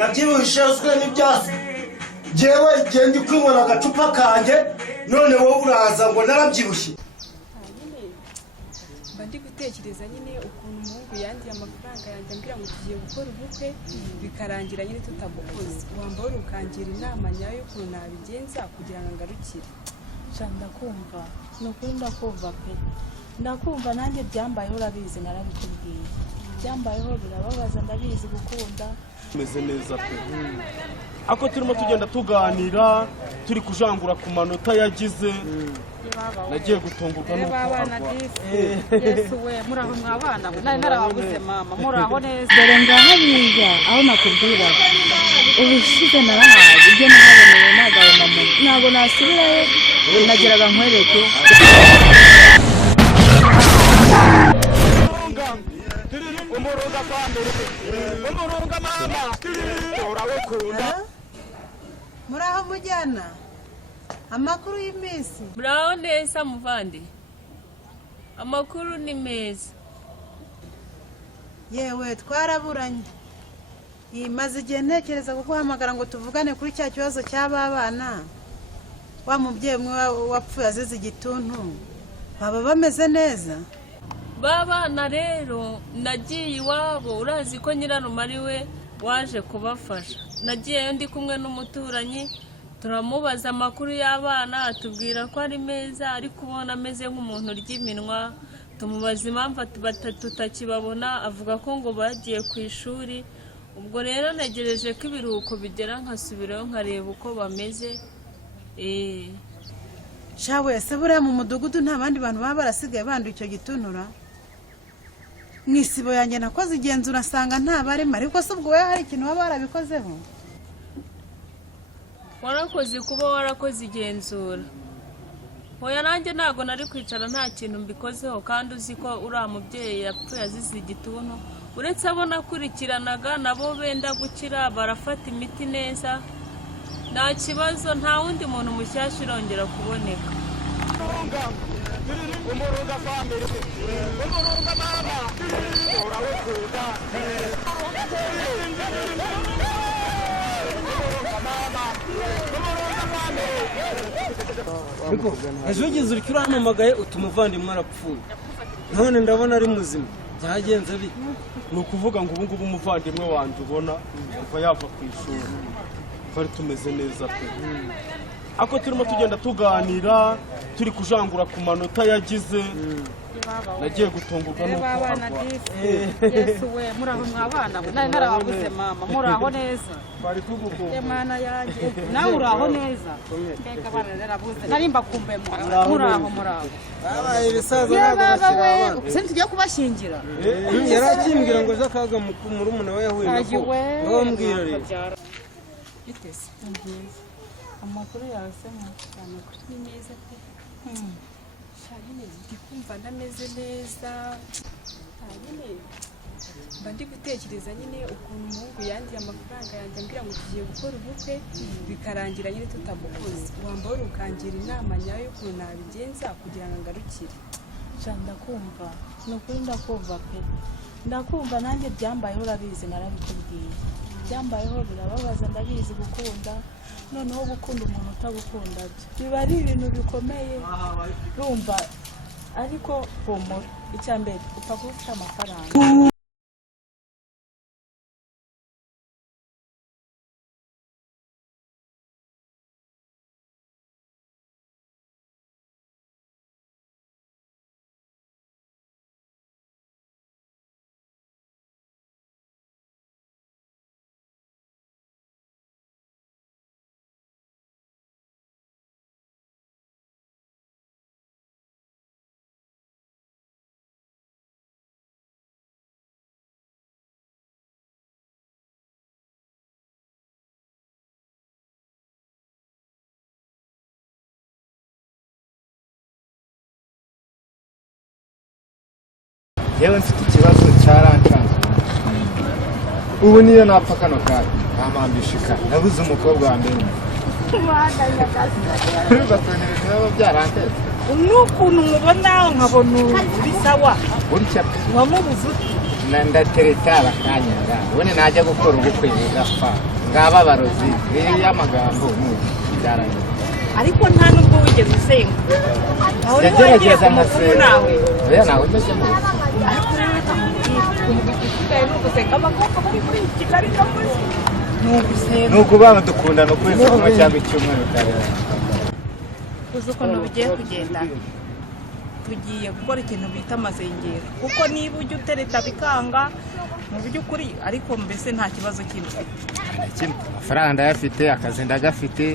nabyibuhishe uzwe n'ibyasi jewe genda kwibona agacupa kanje none wowe uraza ngo narabyibushye bandi gutekereza nyine ukuntu umuhungu yandiye amafaranga yanjye ambwira ngo tugiye gukora ubukwe bikarangira nyine tutagukoze wamba wari ukangira inama nyayo y'ukuntu nabigenza kugira ngo ngarukire ndakumva ni ukuri ndakumva pe ndakumva nanjye byambayeho urabizi narabikubwiye byambayeho birababaza ndabizi gukunda meze neza pe ako turimo tugenda tuganira turi kujangura ku manota yagize nagiye gutungurwa nuko arwa Yesu we muraho mwabana nari narababuze mama muraho neza dore ngaho biga aho nakubwira ubushize narahaje ibyo nahaboneye nagawe mama ntabwo nasubirayo nageraga nkwereke umuronga kwa mbere umuronga mama urawukunda muraho mujyana amakuru y'iminsi muraho neza muvandi amakuru ni meza yewe twaraburanye maze igihe ntekereza kuguhamagara ngo tuvugane kuri cya kibazo cy'abana wa mubyeyi umwe wapfuye azize igituntu baba bameze neza babana rero nagiye iwabo urazi ko nyirarume ari we waje kubafasha nagiyeyo ndi kumwe n'umuturanyi turamubaza amakuru y'abana atubwira ko ari meza ariko ubona ameze nk'umuntu ry'iminwa tumubaza impamvu tutakibabona avuga ko ngo bagiye ku ishuri ubwo rero negereje ko ibiruhuko bigera nkasubirayo nkareba uko bameze shawe se buriya mu mudugudu nta bandi bantu baba barasigaye banduye icyo gitunura mu isibo yanjye nakoze igenzura asanga nta barema ariko se ubwo wowe hari ikintu waba warabikozeho warakoze kuba warakoze igenzura hoya nanjye ntabwo nari kwicara nta kintu mbikozeho kandi uzi ko uriya mubyeyi yapfuye azize igituntu uretse abo nakurikiranaga nabo benda gukira barafata imiti neza nta kibazo nta wundi muntu mushyashya urongera kuboneka umuronga kwa mbere umuronga mama urawukunda ejo ugeze uri uramamagaye utuma umuvandimwe arapfuye none ndabona ari muzima byagenze bite ni ukuvuga ngo ubu ngubu umuvandimwe wanjye ubona kuva yava ku ishuri twari tumeze neza pe ako turimo tugenda tuganira turi kujangura ku manota yagize nagiye gutungurwa nuko arwa Yesu we muraho mwabana nari narababuze mama muraho neza bari tugukunda Imana yanjye nawe uraho neza mbega bana narabuze nari mbakumbuye muraho babaye ibisaza ntabwo bashyira abana se tugiye kubashingira yari akimbwira ngo aje akaga murumuna we yahuye nako wowe mbwira rero bitese amakuru yawe se cyane kuri ni meza pe cyane ndi kumva ndameze neza cyane mba ndi gutekereza nyine ukuntu umuhungu yandiye amafaranga yanjye ambwira ngo tugiye gukora ubukwe bikarangira nyine tutagukoze wamba wari ukangira inama nyayo y'ukuntu nabigenza kugira ngo ngarukire ndakumva ni ukuri ndakumva pe ndakumva nanjye byambayeho urabizi narabikubwiye byambayeho birababaza ndabizi gukunda noneho gukunda umuntu utagukunda biba ari ibintu bikomeye rumva ariko humura icya mbere upfa kuba ufite amafaranga yewe mfite ikibazo cyarancanze ubu niyo napfa kano kanya ntamambishika nabuze umukobwa wa mbere batona ibintu biba byaranteze n'ukuntu mubona nkabona uri sawa urya wamubuze ute ndatereta bakanyanga ubundi najya gukora ubukwe bugapfa ngaba abarozi rero y'amagambo byarangiye ariko nta nubwo wigeze usenga aho ni wagiye ku mupfumu nawe oya nawe meze mu ariko rero reka nkubwire usigaye ni ugusenga abakobwa bari muri Kigali no muri ni ugusenga ni ukubana dukundana ukwezi kumwe cyangwa icyumweru karera uzi ukuntu bigiye kugenda tugiye gukora ikintu bita amazengero kuko niba ujya utereta bikanga mu by'ukuri ariko mbese nta kibazo kindi amafaranga ndayafite akazi ndagafite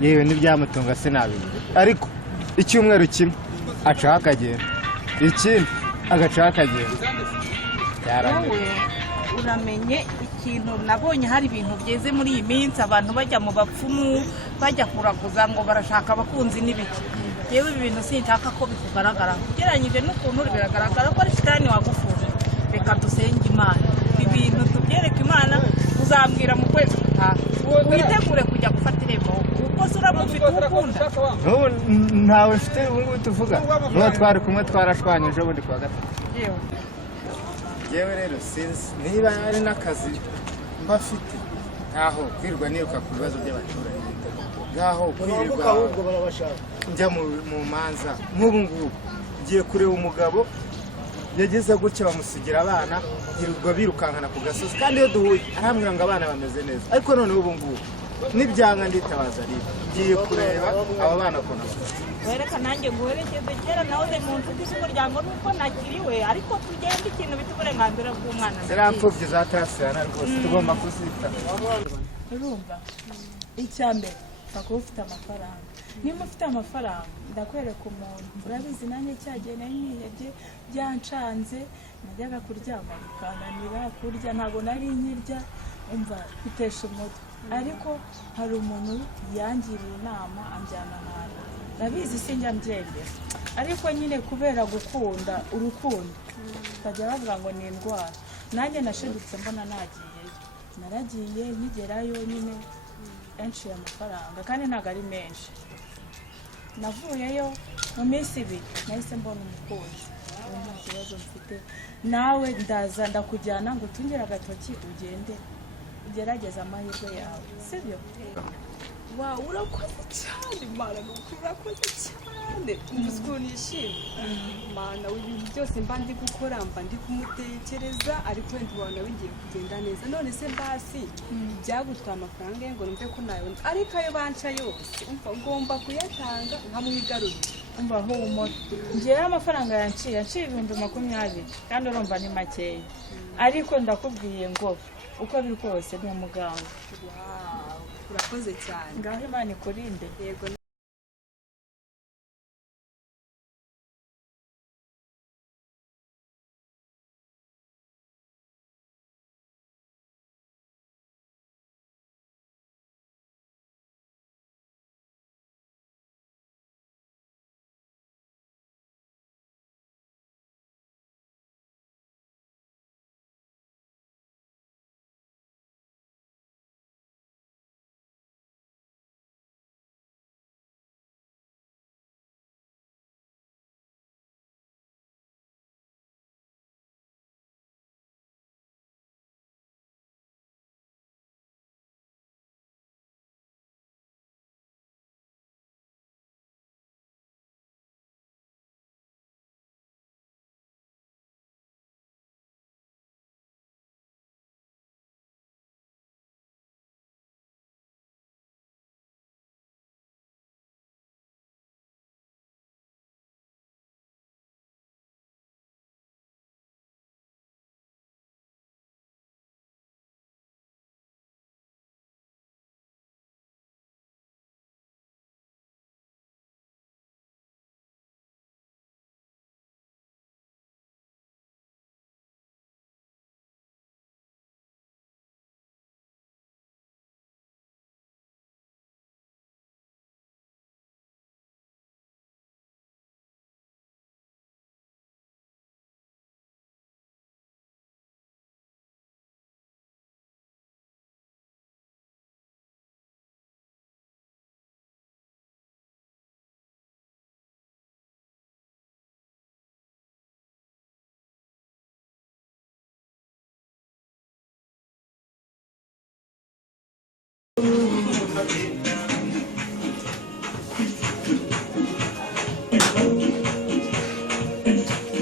yewe n'ibyamutunga sinabizi ariko icyumweru kimwe acaho akagenda ikindi agacaho akagenda wowe uramenye ikintu nabonye hari ibintu byeze muri iyi minsi abantu bajya mu bapfumu bajya kuraguza ngo barashaka abakunzi n'ibiki yewe ibi bintu sinshaka ko bikugaragara ugereranyije n'ukuntu biragaragara ko ari shitani wagufuje reka dusenge imana ibintu tubyereke imana uzambwira mu kwezi gutaha witegure kujya gufata irembo kuko se uramufite uwo ukunda ntawe mfite ubu ngubu tuvuga n'uwo twari kumwe twarashwanyije ubundi kuwa gatatu yewe rero sinzi niba ari n'akazi mbafite nkaho kwirwa niruka ku bibazo by'abaturage ngaho kwirirwa njya mu manza nk'ubu ngubu ngiye kureba umugabo yageze gutya bamusigira abana yirirwa birukankana ku gasozi kandi iyo duhuye arambwira ngo abana bameze neza ariko noneho ubu ngubu n'ibyanga nditabaza riba ngiye kureba aba bana ukuntu bameze wereka nanjye nguherekeze kera nawe mu nshuti z'umuryango nuko nakiriwe ariko tugenda ikintu bita uburenganzira bw'umwana ziriya mfubyi za tarasiyana rwose tugomba kuzita urumva icya mbere upfa kuba ufite amafaranga niba ufite amafaranga ndakwereka umuntu urabizi nanjye cyagiye nari nihebye byancanze najyaga kuryama bikananira kurya ntabwo nari nkirya umva bitesha umutwe ariko hari umuntu yangiriye inama anjyana ahantu ndabizi sinjya mbyemera ariko nyine kubera gukunda urukundo bajya bavuga ngo ni indwara nanjye nashidutse mbona nagiyeyo naragiye nkigerayo nyine yanciye amafaranga kandi ntabwo ari menshi navuyeyo mu minsi ibiri nahise mbona umukunzi nta kibazo mfite nawe ndaza ndakujyana ngo utungire agatoki ugende ugerageze amahirwe yawe sibyo wawe urakoze cyane mana urakoze cyane umva ukuntu yishimye mana ibintu byose mba ndi gukora mba ndi kumutekereza ariko wenda ubona bigiye kugenda neza none se basi byagutwara amafaranga ye ngo numve ko nayabona ariko ayo banca yose umva ngomba kuyatanga nkamwigarurira umva humura ngewe amafaranga yanciye 20,000 kandi urumva ni makeya ariko ndakubwiye ngo uko biri kose ni umuganga urakoze cyane ngaho Imana ikurinde yego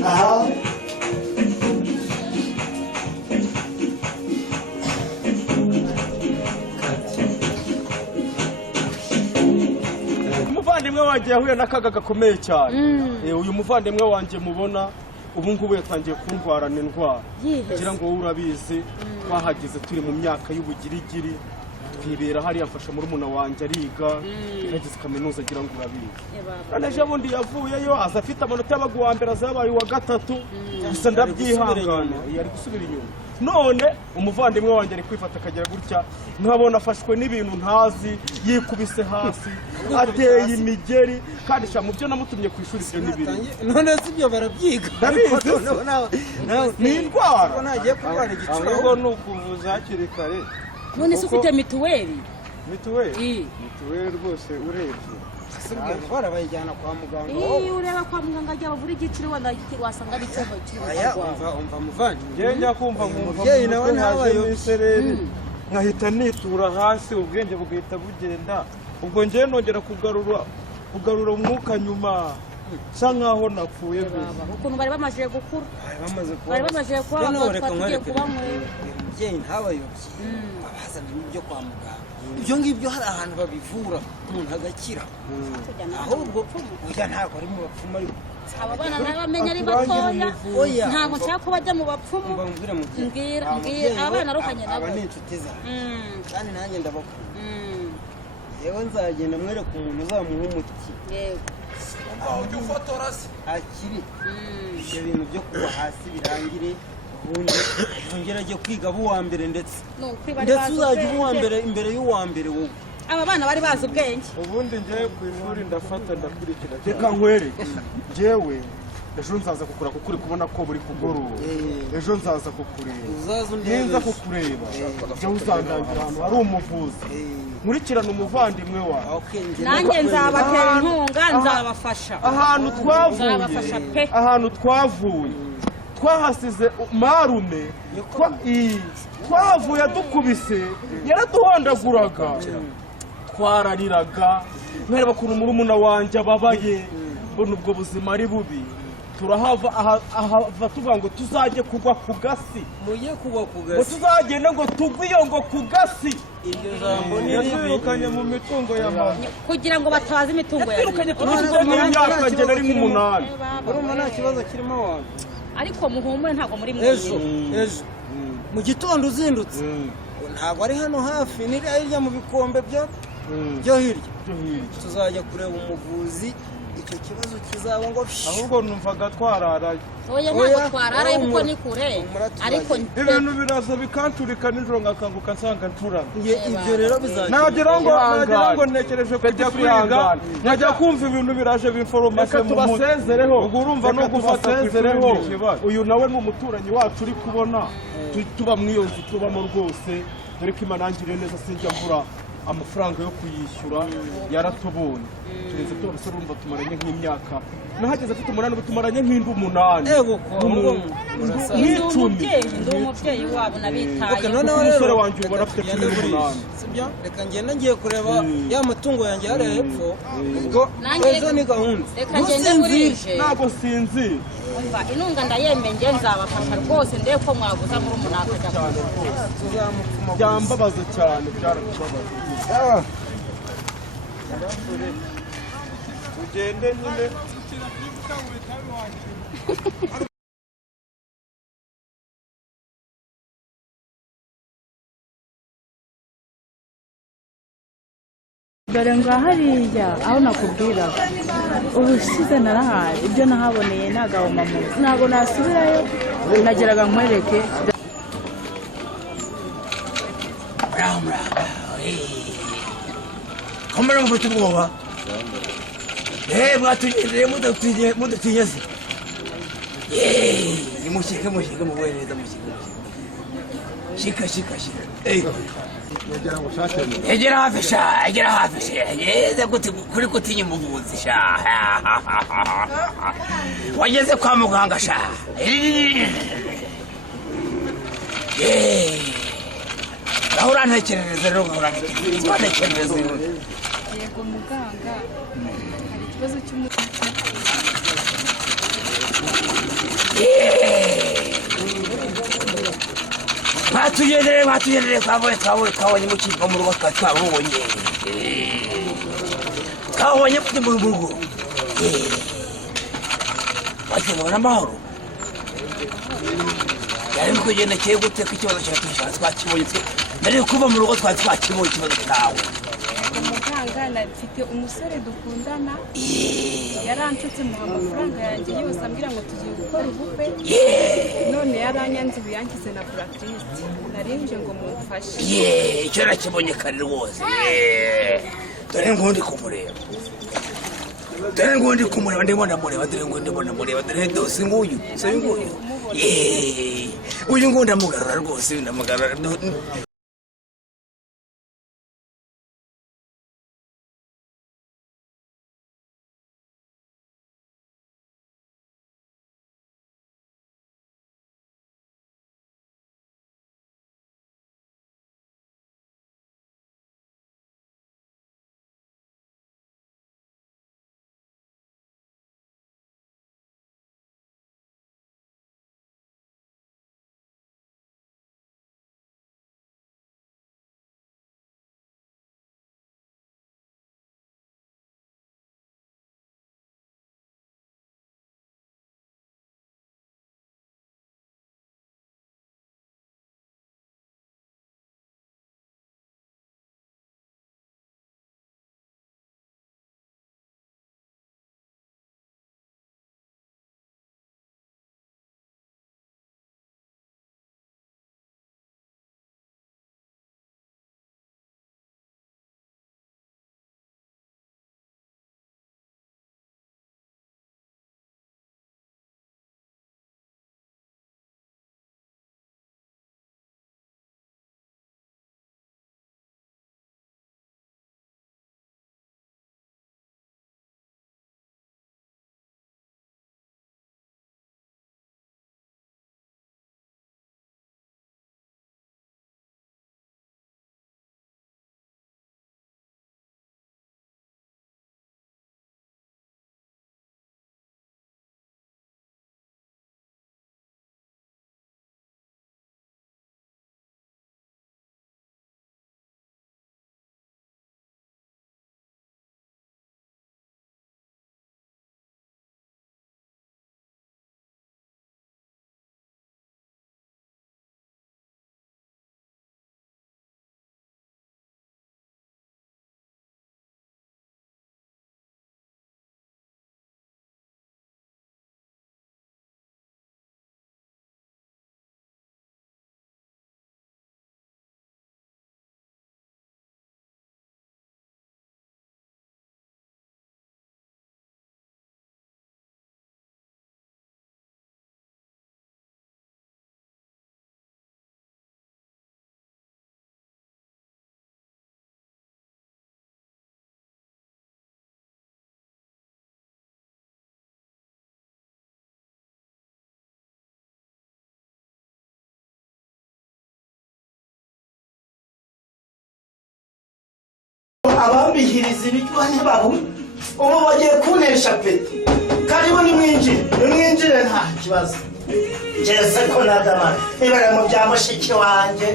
aha umuvandimwe wanjye yahuye n'akaga gakomeye cyane. Uyu muvandimwe wanjye mubona ubu ngubu yatangiye kurwarana indwara kugira ngo wowe urabizi twahageze turi mu myaka y'ubugirigiri twibera hariya mfasha murumuna wanjye ariga yagize kaminuza agira ngo urabizi none ejo bundi yavuyeyo aza afite amanota y'abaga uwa mbere azabaye uwa gatatu gusa ndabyihangana yari gusubira inyuma none umuvandimwe wanjye ari kwifata akagera gutya nkabona afashwe n'ibintu ntazi yikubise hasi ateye imigeri kandi sha mu byo namutumye ku ishuri ibyo n'ibiri none si byo barabyiga ndabizi ni indwara nagiye kurwara igicuri ahubwo ni ukuvuza hakiri kare none se ufite mituweli mituweli rwose urebye indwara bayijyana kwa muganga iyo ureba kwa muganga ajya bavura igicuri wenda wasanga ari icyobo umva muvandi njye njya kumva nkumva umubyeyi nawe ntabayo isereri nkahita nitura hasi ubwenge bugahita bugenda ubwo njye nongera kugarura umwuka nyuma sa nkaho napfuye gusa ukuntu bari bamajije gukura bari bamajije kuba twatugiye kubanywe umubyeyi ntabayobye abazanira ibyo kwa muganga ibyo ngibyo hari ahantu babivura umuntu agakira ahubwo oya ntabwo ari mu bapfumu ariko aba bana nabamenya ari batoya ntabwo nshaka ko bajya mu bapfumu mbwira abana arukanye nabo aba ni inshuti zawe kandi nanjye ndabakunda yewe nzagenda mwereka umuntu uzamuha umuti yego ujya ufotora se akiri ibyo bintu byo kuba hasi birangire ubundi yongera ajya kwiga abo uwa mbere ndetse uzajya uba uwa mbere imbere y'uwa mbere wowe aba bana bari bazi ubwenge ubundi njyewe ku ishuri ndafata ndakurikira reka nkwereke njyewe ejo nzaza kukura kuko uri kubona ko buri kugoroba ejo nzaza kukureba ninza kukureba jya uzandangira ahantu hari umuvuzi nkurikirana umuvandimwe wawe nanjye nzabatera inkunga nzabafasha ahantu twavuye twahasize marume twavuye dukubise yaraduhondaguraga twarariraga mwereba ukuntu murumuna wanjye ababaye mbona ubwo buzima ari bubi turahava ahava tuvuga ngo tuzajye kugwa ku gasi mugiye kugwa ku ngo gasi tuzagende ngo tugwe iyo ngo ku gasi iryo jambo ni yatwirukanye mu mitungo ya mama kugira ngo batabaza imitungo ya yatwirukanye tumaze mu myaka ngena ari nk'umunani urumva nta kibazo kirimo abantu ariko muhumure ntabwo muri ejo mu gitondo uzindutse ntabwo ari hano hafi ni hirya mu bikombe byo hirya tuzajya kureba umuvuzi icyo kibazo kizaba ngo ahubwo numvaga twararaye oya ntabwo twararaye kuko ni kure ariko ibintu biraza bikanturika nijoro ngakanguka nsanga ncuramye ibyo rero bizajya nagira ngo ntekereje kujya kwiga nkajya kumva ibintu biraje b'inforomasiyo mu mutwe tubasezereho ubwo urumva no gufata tubasezereho uyu nawe ni umuturanyi wacu uri kubona tuba mu iyo nzu tubamo rwose dore ko imanangire neza sinjya mbura amafaranga yo kuyishyura yaratubonye tureze tubona se urumva tumaranye nk'imyaka nahageze afite umunani ubu tumaranye nk'indi umunani nk'icumi ndi umubyeyi wabo nabitaye umusore wanjye ubona afite cumi n'umunani reka ngenda ngiye kureba ya matungo yanjye hariya hepfo ubwo ejo ni gahunda reka ngende burije ntabwo sinzira umva inunga ndayembe nge nzabafasha rwose ndebe ko mwaguza muri umunani akajya cyane rwose byambabaza cyane byaratubabaza tugende nyine dore ngo hariya aho nakubwiraga ubushize narahaye ibyo nahaboneye nagahoma mu nzu ntabwo nasubirayo nageraga nkwereke komera mufite ubwoba mwatugendeye mudutinya se nimushyike muvuye neza mushyike shika egera hafi sha yeze kuri gutinya umuvuzi sha wageze kwa muganga sha aho wantekerereza rero wantekerereza yego muganga hari ikibazo cy'umutima batugendere twabonye mukiva mu rugo twabonye kujya mu rugo bakibona amahoro yari kugendekeye gute ko ikibazo cyawe twakibonye mbere yo kuva mu rugo twari twakibonye ikibazo cyawe muganga nafite umusore dukundana yaranshutse muha amafaranga yanjye yose ambwira ngo tugiye gukora ubukwe none yaranyanze ubu yangize na blacklist narinje ngo mumfashe icyo nakibonye kare rwose dore ngundi kumureba ndimo ndamureba dore dose nguyu so nguyu uyu nguyu ndamugarura rwose ndamugarura abambihiriza ibiryo ntibabo ubu bagiye kunesha peti karibu nimwinjire nta kibazo jese ko nadama ibara mu bya mushiki wanjye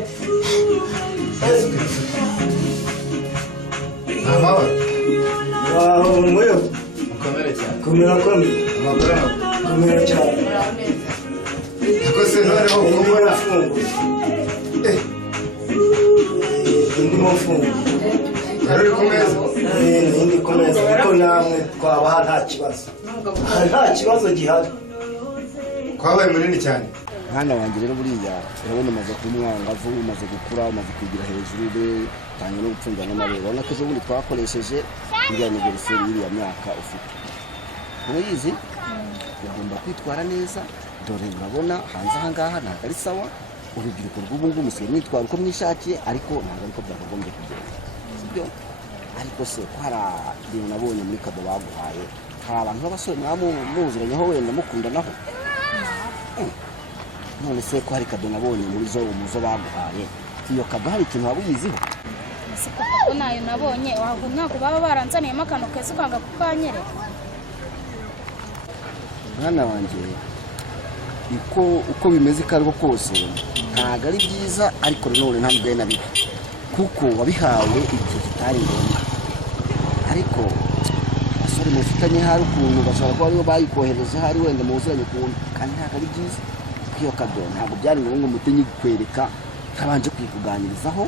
amahoro waho muyo mukomere cyane kumera cyane ariko se noneho kumera fungu ndimo fungu ari ku meza ndi ku meza ariko namwe twabaha nta kibazo gihari kwabaye munini cyane mwana wanjye rero buriya urabona umaze kuba umwangavu umaze gukura umaze kwigira hejuru be utangiye no gupfundura n'amabere urabona ko ejo bundi twakoresheje iriya aniveriseri y'iriya myaka ufite ntuyizi ugomba kwitwara neza dore urabona hanze aha ngaha ntabwo ari sawa urubyiruko rw'ubu ngubu musigaye mwitwara uko mwishakiye ariko ntabwo ariko byakagombye kugenda sibyo ariko se ko hari ibintu nabonye muri kado baguhaye hari abantu b'abasore mwaba muziranyeho wenda mukundanaho none se ko hari kado nabonye muri zo baguhaye iyo kado hari ikintu waba uyiziho ese papa ko nayo nabonye wahubwo ntabwo baba baranzaniyemo akantu keza ukanga kukanyereka mwana wanjye uko bimeze ko ariko kose ntabwo ari byiza ariko nanone ntabwo ari na bibi kuko wabihawe igihe kitari ngombwa ariko abasore mufitanye hari ukuntu bashobora kuba aribo bayikohereje hari wenda muziranye ukuntu kandi ntabwo ari byiza kuko iyo kado ntabwo byari ngombwa mutenye kukwereka ntabanje kuyikuganirizaho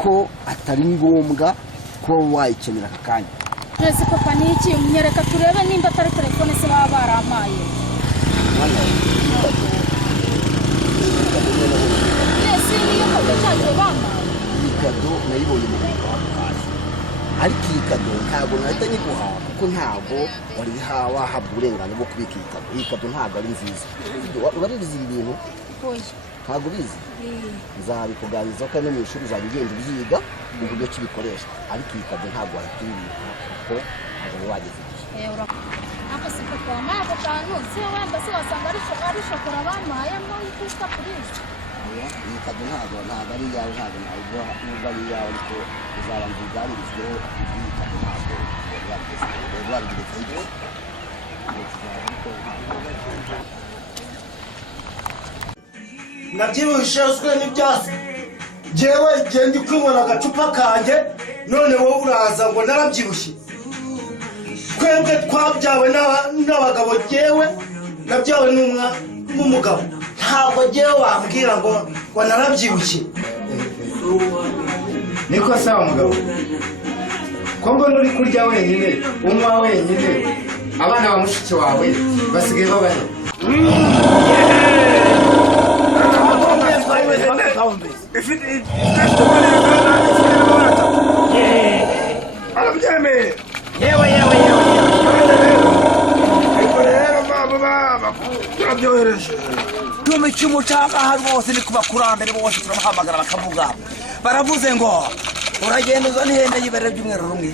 ko atari ngombwa ko wayikenera aka kanya. Ese papa ni iki unyereka turebe nimba atari telefone se baba barampaye ese niyo kado cyagiye bampaye iyi kado nayibonye mu bubiko wakaje ariko iyi kado ntabwo nahita nyiguha kuko ntabwo wari wahabwa uburenganzira bwo kubika iyi kado ntabwo ari nziza urabiriza ibi bintu ntabwo ubizi nzabikuganiriza ko no mu ishuri uzabigenda ubyiga mu buryo kibikoreshwa ariko iyi kado ntabwo wahita uyibika kuko ntabwo wageze igihe ako si papa wampaye ako kantu se wenda se wasanga ari shokora bampayemo y'ikusta purize iyi kado ntabwo ari iyawe ntabwo nayiguha nubwo ari iyawe ariko uzabanza uganirizweho iyi kado ntabwo wabigereka ibyo nabyibushye uswe n'ibyasi jewe genda kwibona agacupa kanjye none wowe uraza ngo narabyibushye twebwe twabyawe n'abagabo jewe nabyawe n'umugabo ntabwo jewe wambwira ngo narabyibushye niko sawa mugabo ko mbona uri kurya wenyine unywa wenyine abana ba mushiki wawe basigaye babahe tumica umucanga aha rwose ni ku bakurambere bose turabahamagara bakavuga baravuze ngo uragenda uzana ihene y'ibara ry'umweru rumwe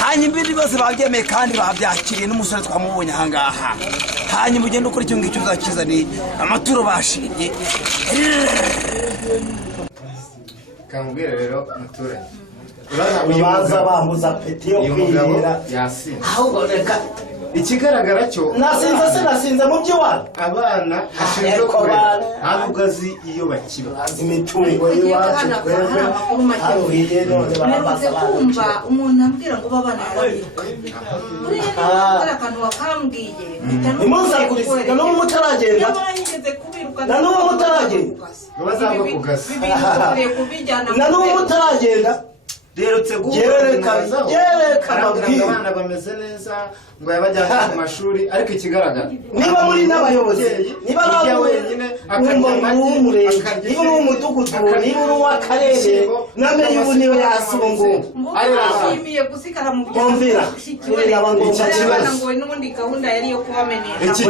hanyuma ibindi bose babyemeye kandi babyakiriye n'umusore twamubonye ahangaha hanyuma ugenda ukora icyo ngicyo uzakizaniye amaturo bashimye kamubwira rero muturanye baza bambuza peti yo kwirira ahubwo reka ikigaragara cyo nasinze mu by'iwabo abana ashinzwe kurera ntabwo azi iyo bakiba imitungo y'iwacu twebwe haruhiye none barabaza kumva umuntu ambwira ngo babana barabiruka buriya akantu wakambwiye imuzaguriza n'ubu mutaragenda na n'ubu mutaragenda bazava kugasa na n'ubu mutaragenda yerekana abana bameze neza ngo yabajyanye mu mashuri ariko ikigaragara niba muri n'abayobozi niba ari wenyine akaryama n'umurenge niba uri umudugudu niba uri uw'akarere namenye ubu niwe yasungu ashimiye gusikara mu byumvira ngo n'ubundi gahunda yari yo kubamenyesha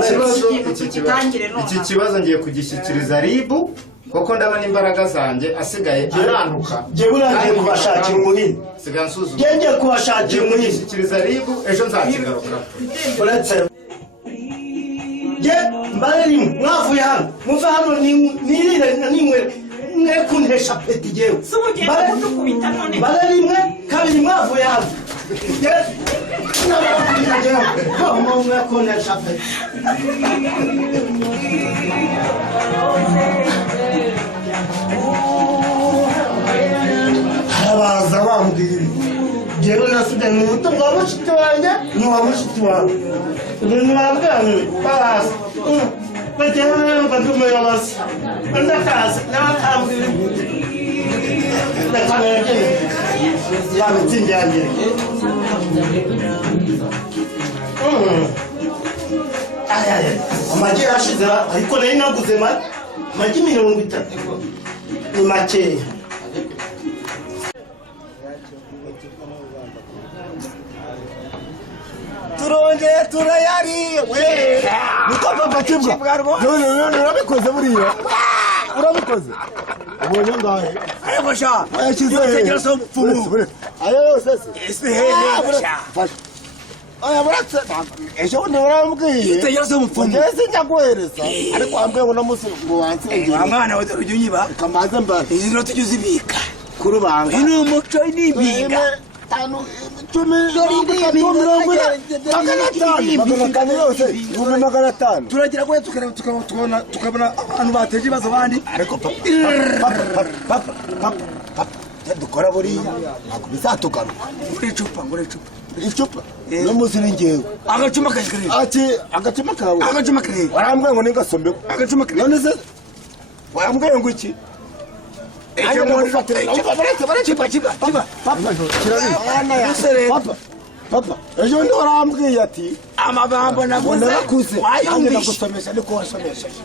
iki kibazo ngiye kugishyikiriza ribu kuko ndabona imbaraga zanjye asigaye arantuka jewe urangiye kubashakira umuhini sigaye nsuzuma ngiye kubashakira umuhini gushyikiriza ribu ejo nzakigarukira uretse mbare rimwe mwavuye hano muve hano nirire nimwe mwe kuntesha peti jewe mbare rimwe kabiri mwavuye hano mwe kuntesha peti harabaza bambwira jewe nasigaye mu buto bwa mushiki wanjye n'uwa mushiki wawe ibintu bambwira barasa bagewe mba ndi umuyobozi ndakaza n'abakambwira reka negere ya mitsingi yanjye amagi yashize ariko nari naguze amagi 30 ni makeya turongeye turayariye we niko papa kibwa none urabikoze buriya urabikoze ubonye ngahe ariko sha yashyize tegera so mfumu ayo yose ese hene sha oya buratse ejo bundi warambwiye Itegera se umupfumu. Njye sinjyaguhereza ariko wambwiye ngo namusi ngo wansengere Mwana we ujya unyiba. Kamaze mbara. Izi noti ujya uzibika. Kurubanga. Ino umuco n'impinga. Tanu 10 500 turagira ngo tukabona abantu bateje ibibazo bandi ariko papa dukora buriya ntabwo bizatugaruka ngure icupa no muzini ngewe agacuma kashikare agacuma kawe warambwiye ngo ningasombe agacuma kare none se warambwiye ngo iki Papa, ejo ndi warambwiye ati amabambo naguze wayumvishe gusomesha niko wasomesheje